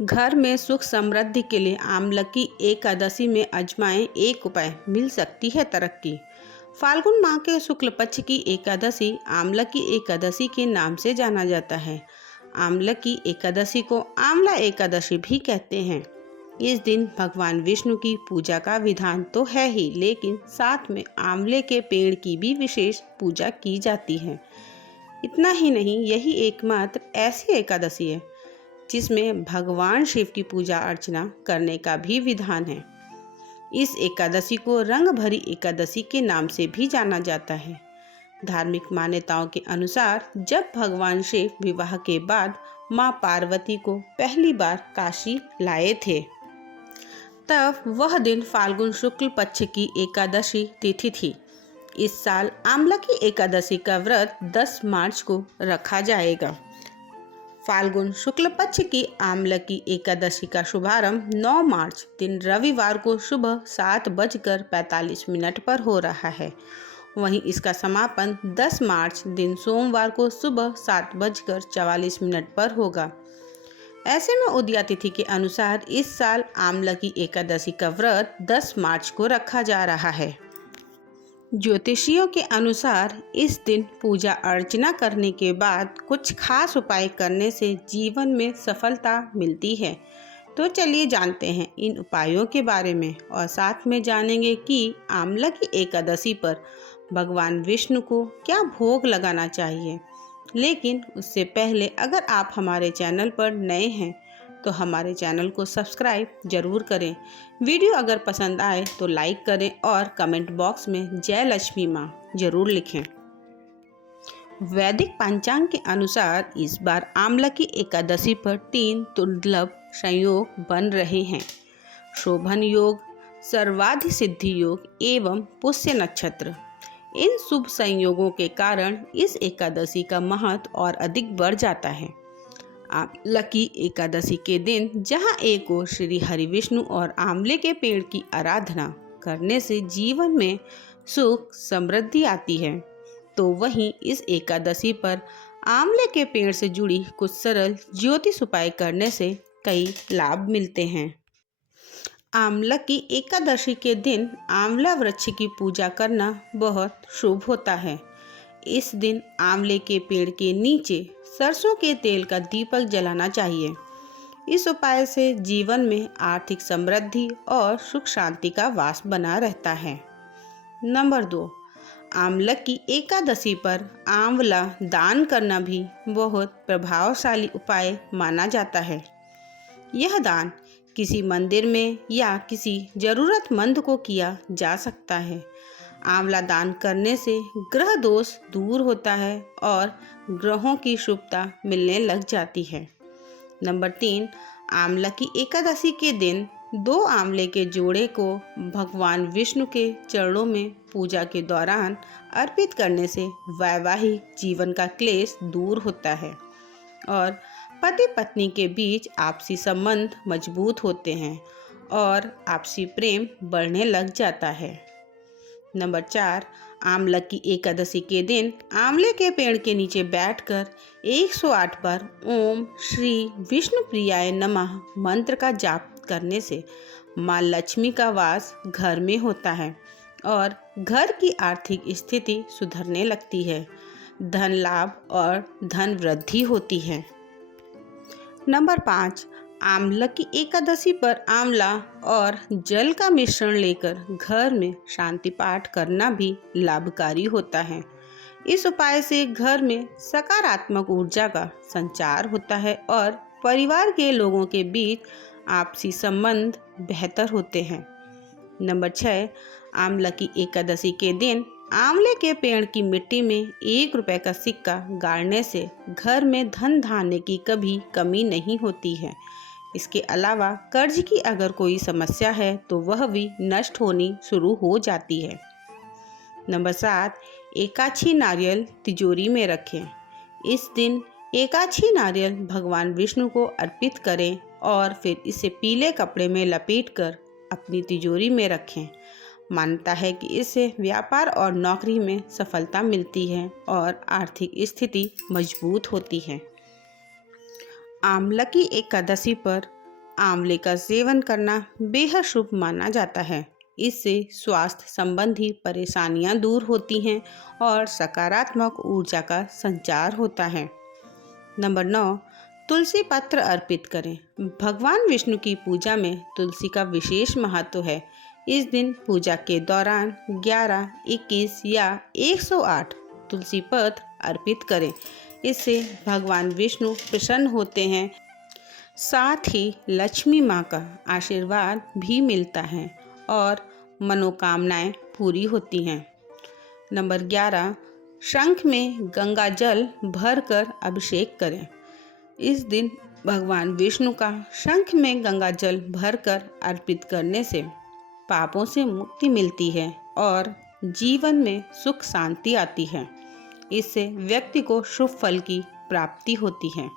घर में सुख समृद्धि के लिए आमलकी एकादशी में आजमाएं एक उपाय, मिल सकती है तरक्की। फाल्गुन माह के शुक्ल पक्ष की एकादशी आमलकी एकादशी के नाम से जाना जाता है। आमलकी एकादशी को आंवला एकादशी भी कहते हैं। इस दिन भगवान विष्णु की पूजा का विधान तो है ही, लेकिन साथ में आंवले के पेड़ की भी विशेष पूजा की जाती है। इतना ही नहीं, यही एकमात्र ऐसी एकादशी है जिसमें भगवान शिव की पूजा अर्चना करने का भी विधान है। इस एकादशी को रंग भरी एकादशी के नाम से भी जाना जाता है। धार्मिक मान्यताओं के अनुसार जब भगवान शिव विवाह के बाद मां पार्वती को पहली बार काशी लाए थे, तब वह दिन फाल्गुन शुक्ल पक्ष की एकादशी तिथि थी। इस साल आमलकी एकादशी का व्रत 10 मार्च को रखा जाएगा। फाल्गुन शुक्ल पक्ष की आमलकी एकादशी का शुभारंभ 9 मार्च दिन रविवार को सुबह 7:45 पर हो रहा है। वहीं इसका समापन 10 मार्च दिन सोमवार को सुबह 7:44 पर होगा। ऐसे में उदया तिथि के अनुसार इस साल आमलकी एकादशी का व्रत 10 मार्च को रखा जा रहा है। ज्योतिषियों के अनुसार इस दिन पूजा अर्चना करने के बाद कुछ खास उपाय करने से जीवन में सफलता मिलती है। तो चलिए जानते हैं इन उपायों के बारे में और साथ में जानेंगे कि आमलकी एकादशी पर भगवान विष्णु को क्या भोग लगाना चाहिए। लेकिन उससे पहले अगर आप हमारे चैनल पर नए हैं तो हमारे चैनल को सब्सक्राइब जरूर करें। वीडियो अगर पसंद आए तो लाइक करें और कमेंट बॉक्स में जय लक्ष्मी माँ जरूर लिखें। वैदिक पंचांग के अनुसार इस बार आमलकी एकादशी पर 3 दुर्लभ संयोग बन रहे हैं: शोभन योग, सर्वाधि सिद्धि योग एवं पुष्य नक्षत्र। इन शुभ संयोगों के कारण इस एकादशी का महत्व और अधिक बढ़ जाता है। आमलकी एकादशी के दिन जहां एक ओर श्री हरि विष्णु और आंवले के पेड़ की आराधना करने से जीवन में सुख समृद्धि आती है, तो वहीं इस एकादशी पर आंवले के पेड़ से जुड़ी कुछ सरल ज्योतिष उपाय करने से कई लाभ मिलते हैं। आमलकी एकादशी के दिन आंवला वृक्ष की पूजा करना बहुत शुभ होता है। इस दिन आंवले के पेड़ के नीचे सरसों के तेल का दीपक जलाना चाहिए। इस उपाय से जीवन में आर्थिक समृद्धि और सुख शांति का वास बना रहता है। नंबर 2, आमलकी एकादशी पर आंवला दान करना भी बहुत प्रभावशाली उपाय माना जाता है। यह दान किसी मंदिर में या किसी जरूरतमंद को किया जा सकता है। आंवला दान करने से ग्रह दोष दूर होता है और ग्रहों की शुभता मिलने लग जाती है। नंबर 3, आमलकी एकादशी के दिन 2 आंवले के जोड़े को भगवान विष्णु के चरणों में पूजा के दौरान अर्पित करने से वैवाहिक जीवन का क्लेश दूर होता है और पति पत्नी के बीच आपसी संबंध मजबूत होते हैं और आपसी प्रेम बढ़ने लग जाता है। नंबर 4, आमलकी एकादशी के दिन आंवले के पेड़ के नीचे बैठकर 108 बार ओम श्री विष्णु प्रियाय नमः मंत्र का जाप करने से माँ लक्ष्मी का वास घर में होता है और घर की आर्थिक स्थिति सुधरने लगती है, धन लाभ और धन वृद्धि होती है। नंबर 5, आमलकी एकादशी पर आंवला और जल का मिश्रण लेकर घर में शांति पाठ करना भी लाभकारी होता है। इस उपाय से घर में सकारात्मक ऊर्जा का संचार होता है और परिवार के लोगों के बीच आपसी संबंध बेहतर होते हैं। नंबर 6, आमलकी एकादशी के दिन आंवले के पेड़ की मिट्टी में 1 रुपए का सिक्का गाड़ने से घर में धन धान्य की कभी कमी नहीं होती है। इसके अलावा कर्ज की अगर कोई समस्या है तो वह भी नष्ट होनी शुरू हो जाती है। नंबर 7, एकाछी नारियल तिजोरी में रखें। इस दिन एकाछी नारियल भगवान विष्णु को अर्पित करें और फिर इसे पीले कपड़े में लपेटकर अपनी तिजोरी में रखें। मानता है कि इससे व्यापार और नौकरी में सफलता मिलती है और आर्थिक स्थिति मजबूत होती है। आमलकी एकादशी पर आंवले का सेवन करना बेहद शुभ माना जाता है। इससे स्वास्थ्य संबंधी परेशानियां दूर होती हैं और सकारात्मक ऊर्जा का संचार होता है। नंबर 9, तुलसी पत्र अर्पित करें। भगवान विष्णु की पूजा में तुलसी का विशेष महत्व है। इस दिन पूजा के दौरान 11, 21 या 108 तुलसी पत्र अर्पित करें। इससे भगवान विष्णु प्रसन्न होते हैं, साथ ही लक्ष्मी माँ का आशीर्वाद भी मिलता है और मनोकामनाएं पूरी होती हैं। नंबर 11, शंख में गंगा जल भरकर अभिषेक करें। इस दिन भगवान विष्णु का शंख में गंगा जल भरकर अर्पित करने से पापों से मुक्ति मिलती है और जीवन में सुख शांति आती है। इससे व्यक्ति को शुभ फल की प्राप्ति होती है।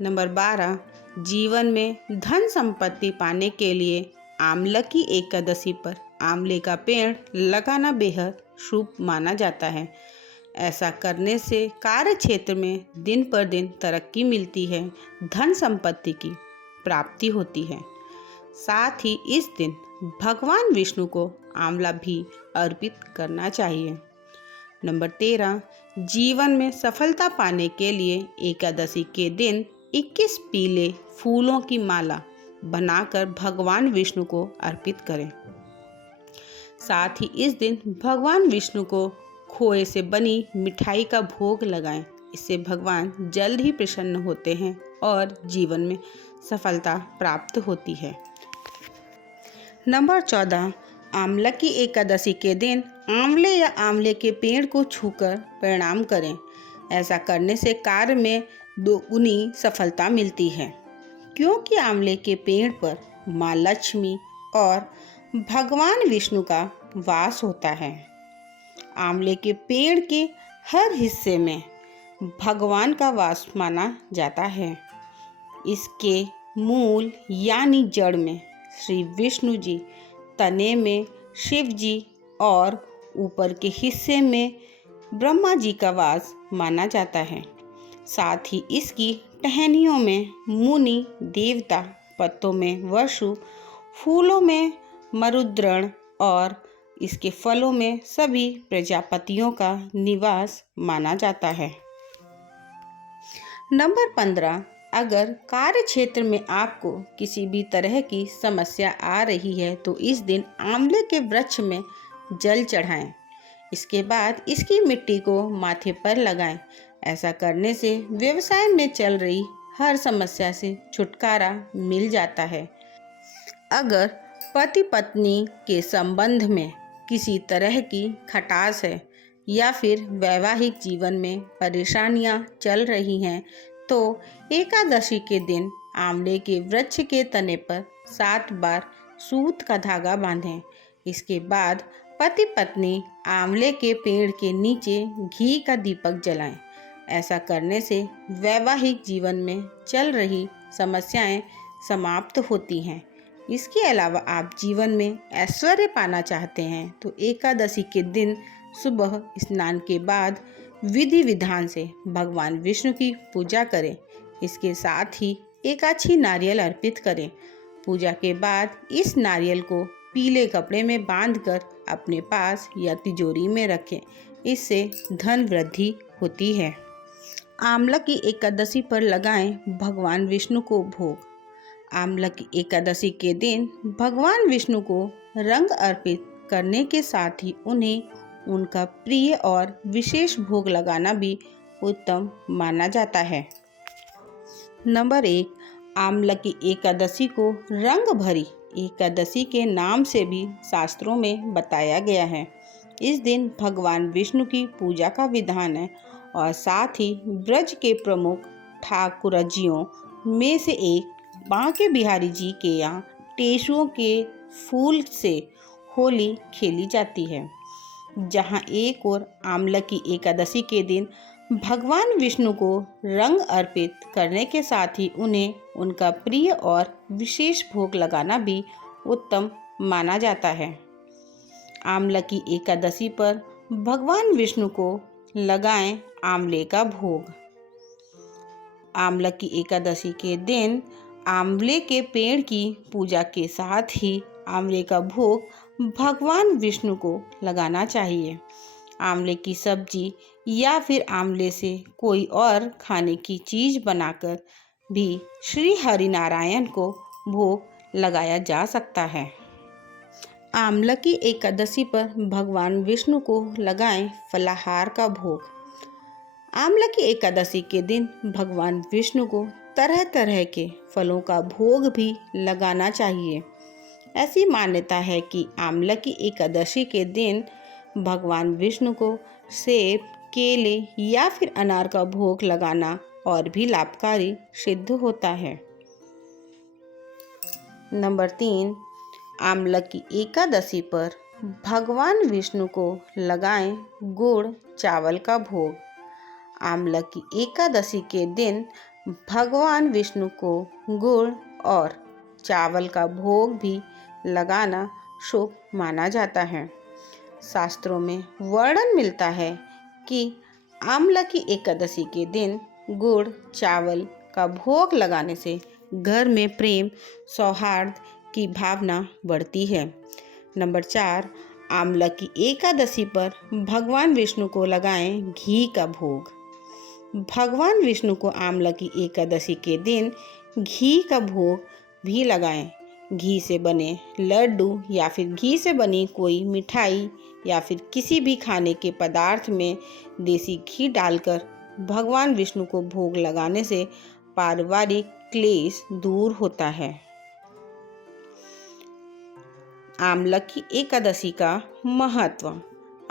नंबर 12, जीवन में धन संपत्ति पाने के लिए आंवला की एकादशी पर आंवले का पेड़ लगाना बेहद शुभ माना जाता है। ऐसा करने से कार्य क्षेत्र में दिन पर दिन तरक्की मिलती है, धन संपत्ति की प्राप्ति होती है। साथ ही इस दिन भगवान विष्णु को आंवला भी अर्पित करना चाहिए। नंबर 13, जीवन में सफलता पाने के लिए एकादशी के दिन 21 पीले फूलों की माला बनाकर भगवान विष्णु को अर्पित करें। साथ ही इस दिन भगवान विष्णु को खोए से बनी मिठाई का भोग लगाएं। इससे भगवान जल्द ही प्रसन्न होते हैं और जीवन में सफलता प्राप्त होती है। नंबर 14, आंवला की एकादशी के दिन आंवले या आंवले के पेड़ को छूकर प्रणाम करें। ऐसा करने से कार्य में दोगुनी सफलता मिलती है, क्योंकि आंवले के पेड़ पर माँ लक्ष्मी और भगवान विष्णु का वास होता है। आंवले के पेड़ के हर हिस्से में भगवान का वास माना जाता है। इसके मूल यानी जड़ में श्री विष्णु जी, तने में शिव जी और ऊपर के हिस्से में ब्रह्मा जी का वास माना जाता है। साथ ही इसकी टहनियों में मुनि देवता, पत्तों में वसु, फूलों में मरुद्गण और इसके फलों में सभी प्रजापतियों का निवास माना जाता है। नंबर 15, अगर कार्य क्षेत्र में आपको किसी भी तरह की समस्या आ रही है तो इस दिन आंवले के वृक्ष में जल चढ़ाएं। इसके बाद इसकी मिट्टी को माथे पर लगाएं। ऐसा करने से व्यवसाय में चल रही हर समस्या से छुटकारा मिल जाता है। अगर पति पत्नी के संबंध में किसी तरह की खटास है या फिर वैवाहिक जीवन में परेशानियां चल रही हैं तो एकादशी के दिन आंवले के वृक्ष के तने पर 7 बार सूत का धागा बांधें। इसके बाद पति पत्नी आंवले के पेड़ के नीचे घी का दीपक जलाएं। ऐसा करने से वैवाहिक जीवन में चल रही समस्याएं समाप्त होती हैं। इसके अलावा आप जीवन में ऐश्वर्य पाना चाहते हैं तो एकादशी के दिन सुबह स्नान के बाद विधि विधान से भगवान विष्णु की पूजा करें। इसके साथ ही एक अच्छी नारियल अर्पित करें। पूजा के बाद इस नारियल को पीले कपड़े में बांधकर अपने पास या तिजोरी में रखें। इससे धन वृद्धि होती है। आंवला की एकादशी पर लगाएं भगवान विष्णु को भोग। आंवला की एकादशी के दिन भगवान विष्णु को रंग अर्पित करने के साथ ही उन्हें उनका प्रिय और विशेष भोग लगाना भी उत्तम माना जाता है। नंबर 1, आंवला की एकादशी को रंग भरी एकादशी के नाम से भी शास्त्रों में बताया गया है। इस दिन भगवान विष्णु की पूजा का विधान है और साथ ही ब्रज के प्रमुख ठाकुरजियों में से एक बांके बिहारी जी के यहाँ टेसुओं के फूल से होली खेली जाती है। जहाँ एक और आंवला की एकादशी के दिन भगवान विष्णु को रंग अर्पित करने के साथ ही उन्हें उनका प्रिय और विशेष भोग लगाना भी उत्तम माना जाता है। आंवला की एकादशी पर भगवान विष्णु को लगाएं आंवले का भोग। आंवला की एकादशी के दिन आंवले के पेड़ की पूजा के साथ ही आंवले का भोग भगवान विष्णु को लगाना चाहिए। आंवले की सब्जी या फिर आंवले से कोई और खाने की चीज़ बनाकर भी श्री हरिनारायण को भोग लगाया जा सकता है। आंवला की एकादशी पर भगवान विष्णु को लगाएं फलाहार का भोग। आंवला की एकादशी के दिन भगवान विष्णु को तरह तरह के फलों का भोग भी लगाना चाहिए। ऐसी मान्यता है कि आंवला की एकादशी के दिन भगवान विष्णु को सेब, केले या फिर अनार का भोग लगाना और भी लाभकारी सिद्ध होता है। नंबर 3, आंवला की एकादशी पर भगवान विष्णु को लगाएं गुड़ चावल का भोग। आंवला की एकादशी के दिन भगवान विष्णु को गुड़ और चावल का भोग भी लगाना शुभ माना जाता है। शास्त्रों में वर्णन मिलता है कि आंवला की एकादशी के दिन गुड़ चावल का भोग लगाने से घर में प्रेम सौहार्द की भावना बढ़ती है। नंबर 4, आंवला की एकादशी पर भगवान विष्णु को लगाएं घी का भोग। भगवान विष्णु को आंवला की एकादशी के दिन घी का भोग भी लगाएं। घी से बने लड्डू या फिर घी से बनी कोई मिठाई या फिर किसी भी खाने के पदार्थ में देसी घी डालकर भगवान विष्णु को भोग लगाने से पारिवारिक क्लेश दूर होता है। आंवला की एकादशी का महत्व।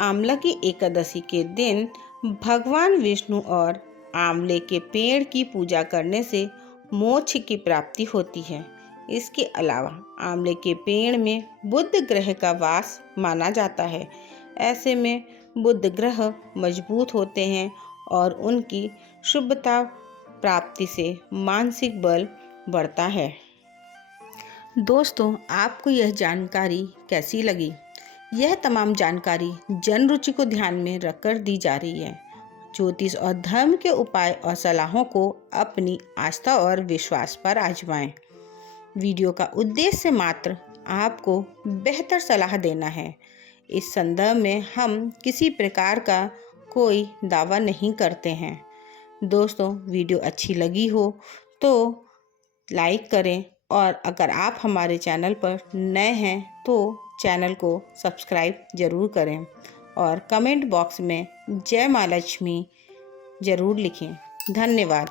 आंवला की एकादशी के दिन भगवान विष्णु और आंवले के पेड़ की पूजा करने से मोक्ष की प्राप्ति होती है। इसके अलावा आंवले के पेड़ में बुध ग्रह का वास माना जाता है। ऐसे में बुध ग्रह मजबूत होते हैं और उनकी शुभता प्राप्ति से मानसिक बल बढ़ता है। दोस्तों, आपको यह जानकारी कैसी लगी? यह तमाम जानकारी जन रुचि को ध्यान में रखकर दी जा रही है। ज्योतिष और धर्म के उपाय और सलाहों को अपनी आस्था और विश्वास पर आजमाएं। वीडियो का उद्देश्य मात्र आपको बेहतर सलाह देना है। इस संदर्भ में हम किसी प्रकार का कोई दावा नहीं करते हैं। दोस्तों, वीडियो अच्छी लगी हो तो लाइक करें और अगर आप हमारे चैनल पर नए हैं तो चैनल को सब्सक्राइब ज़रूर करें और कमेंट बॉक्स में जय माँ लक्ष्मी ज़रूर लिखें। धन्यवाद।